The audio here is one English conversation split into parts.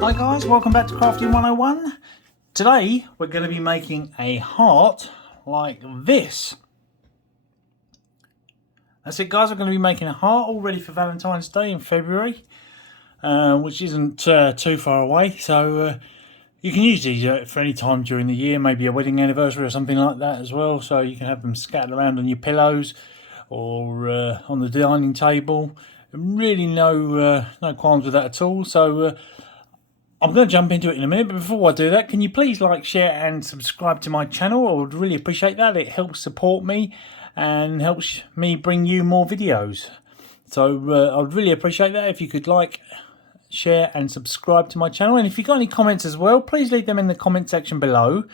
Hi guys, welcome back to Crafting 101. Today we're going to be making a heart like this. That's it guys, we're going to be making a heart all ready for Valentine's Day in February, which isn't too far away, so you can use these for any time during the year, maybe a wedding anniversary or something like that as well, so you can have them scattered around on your pillows or on the dining table. Really no qualms with that at all. So I'm going to jump into it in a minute, but before I do that, can you please like, share and subscribe to my channel? I would really appreciate that. It helps support me and helps me bring you more videos. So I would really appreciate that if you could like, share and subscribe to my channel. And if you've got any comments as well, please leave them in the comment section below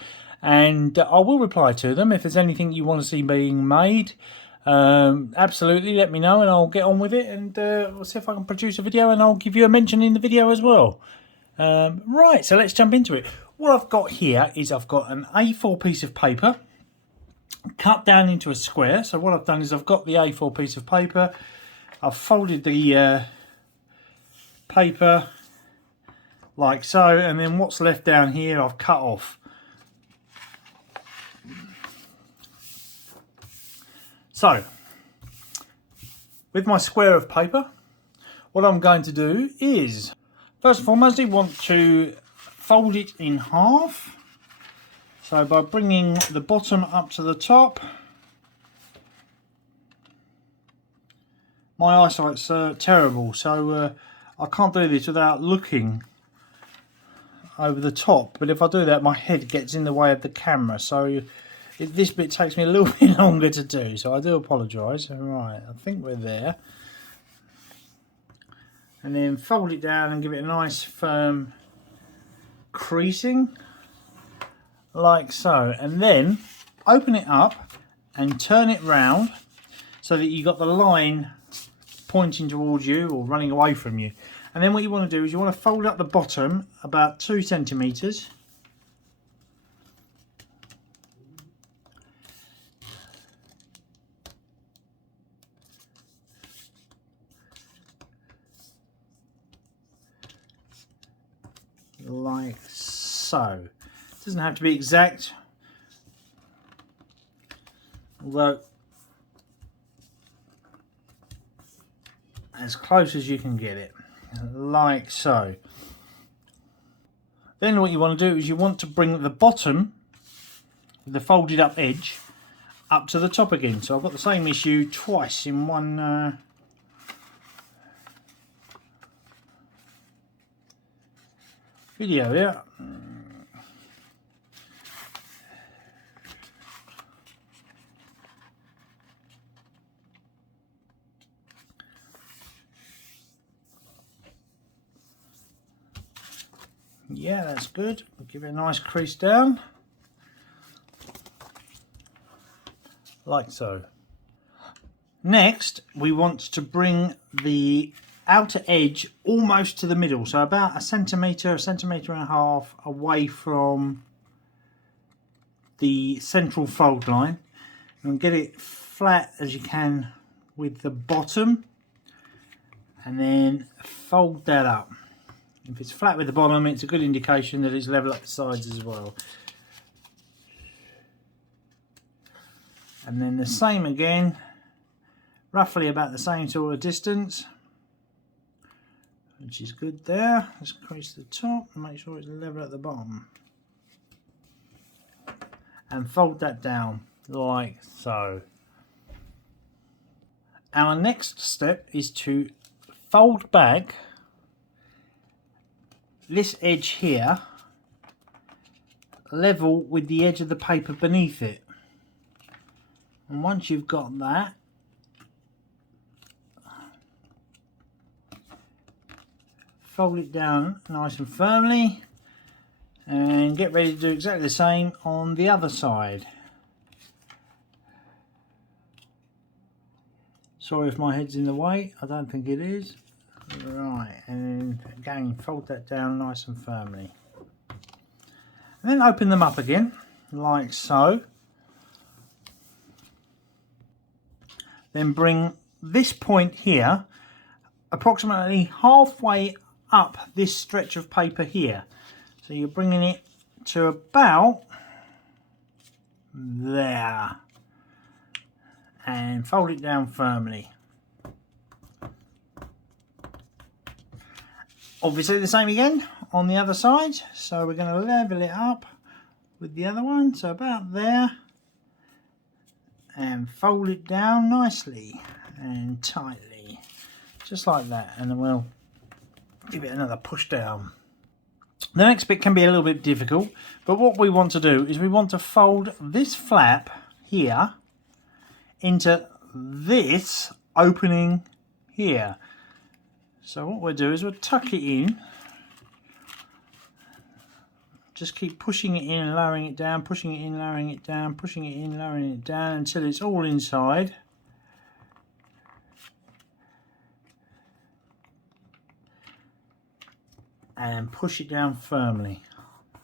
and I will reply to them. If there's anything you want to see being made, absolutely let me know and I'll get on with it, and we'll see if I can produce a video and I'll give you a mention in the video as well. Right, so let's jump into it. What I've got here is I've got an A4 piece of paper cut down into a square. So what I've done is I've got the A4 piece of paper, I've folded the paper like so, and then what's left down here I've cut off. So with my square of paper, what I'm going to do is, first and foremost, you want to fold it in half. So by bringing the bottom up to the top. My eyesight's terrible, so I can't do this without looking over the top. But if I do that, my head gets in the way of the camera. So this bit takes me a little bit longer to do. So I do apologise. Right, I think we're there. And then fold it down and give it a nice firm creasing like so, and then open it up and turn it round so that you've got the line pointing towards you or running away from you. And then what you want to do is you want to fold up the bottom about 2 centimeters. Like so. It doesn't have to be exact, although as close as you can get it, like so. Then what you want to do is you want to bring the bottom, the folded up edge, up to the top again. So I've got the same issue twice in one video here. Yeah, that's good. We'll give it a nice crease down like so. Next we want to bring the outer edge almost to the middle, so about a centimetre and a half away from the central fold line, and get it flat as you can with the bottom, and then fold that up. If it's flat with the bottom, it's a good indication that it's level up the sides as well. And then the same again, roughly about the same sort of distance, which is good there. Let's crease the top and make sure it's level at the bottom. And fold that down like so. Our next step is to fold back this edge here level with the edge of the paper beneath it. And once you've got that, fold it down nice and firmly And get ready to do exactly the same on the other side. Sorry if my head's in the way, I don't think it is. Right, and again fold that down nice and firmly. And then open them up again, like so. Then bring this point here approximately halfway up this stretch of paper here. So you're bringing it to about there. And fold it down firmly. Obviously the same again on the other side, so we're going to level it up with the other one, so about there, and fold it down nicely and tightly, just like that, and then we'll give it another push down. The next bit can be a little bit difficult, but what we want to do is we want to fold this flap here into this opening here. So what we'll do is we'll tuck it in, just keep pushing it in and lowering it down, pushing it in, lowering it down, pushing it in, lowering it down until it's all inside. And push it down firmly,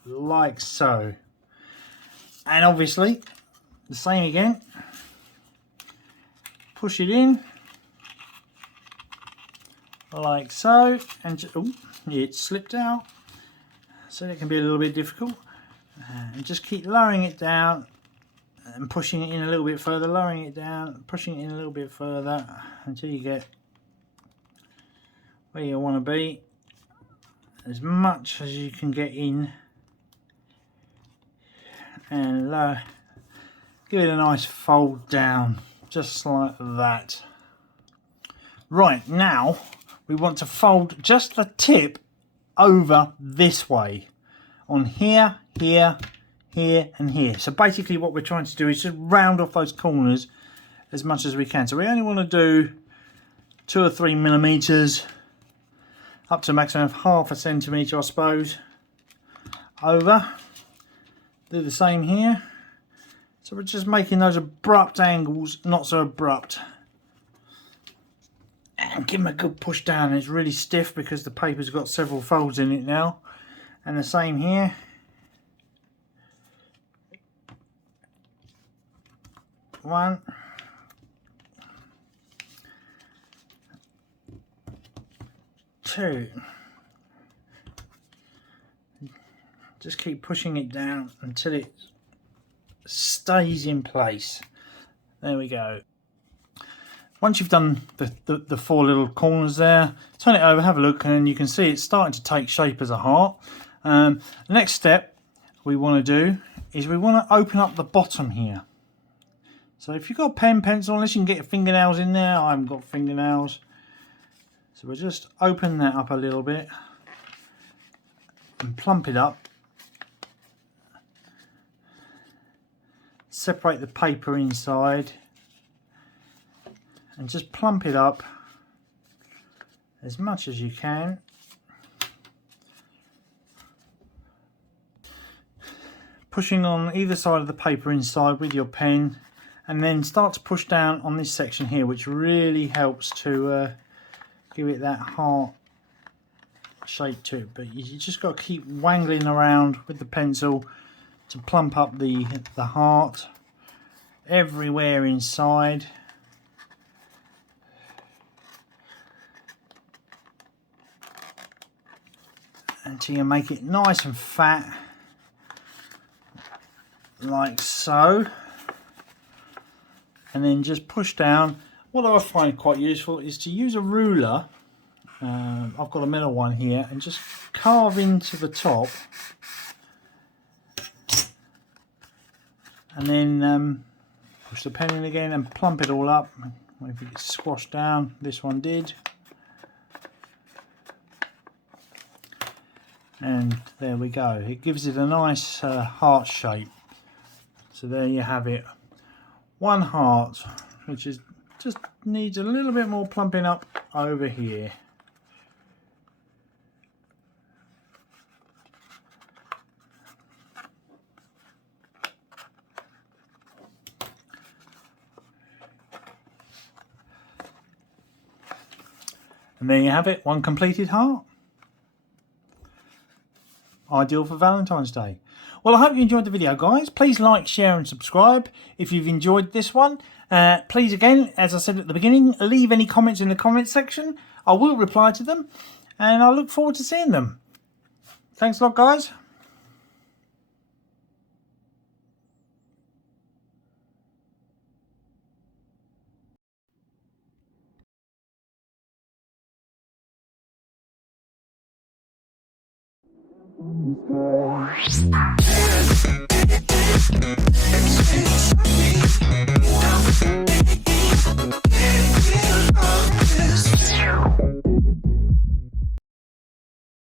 like so. And obviously, the same again. Push it in, like so, and oh, it slipped out, so that can be a little bit difficult. And just keep lowering it down and pushing it in a little bit further, lowering it down, pushing it in a little bit further until you get where you want to be, as much as you can get in, and give it a nice fold down, just like that. Right, now we want to fold just the tip over this way, on here, here, here and here. So basically what we're trying to do is just round off those corners as much as we can. So we only want to do 2 or 3 millimeters, up to a maximum of ½ centimetre, I suppose, over. Do the same here. So we're just making those abrupt angles not so abrupt. And give them a good push down. It's really stiff because the paper's got several folds in it now. And the same here. One. Two. Just keep pushing it down until it stays in place. There we go. Once you've done the 4 little corners there, turn it over, have a look, and you can see it's starting to take shape as a heart. The next step we want to do is we want to open up the bottom here. So if you've got a pen, pencil, unless you can get your fingernails in there, I haven't got fingernails. So we'll just open that up a little bit and plump it up. Separate the paper inside. And just plump it up as much as you can. Pushing on either side of the paper inside with your pen, and then start to push down on this section here, which really helps to give it that heart shape to it. But you just got to keep wangling around with the pencil to plump up the heart everywhere inside. Until you make it nice and fat, like so, and then just push down. What I find quite useful is to use a ruler. I've got a metal one here, and just carve into the top, and then push the pen in again and plump it all up. If it gets squashed down, this one did. And there we go. It gives it a nice heart shape. So there you have it. One heart, which is just needs a little bit more plumping up over here. And there you have it, one completed heart. Ideal for Valentine's Day. Well, I hope you enjoyed the video, guys. Please like, share and subscribe if you've enjoyed this one. Please, again, as I said at the beginning, leave any comments in the comments section. I will reply to them, and I look forward to seeing them. Thanks a lot, guys.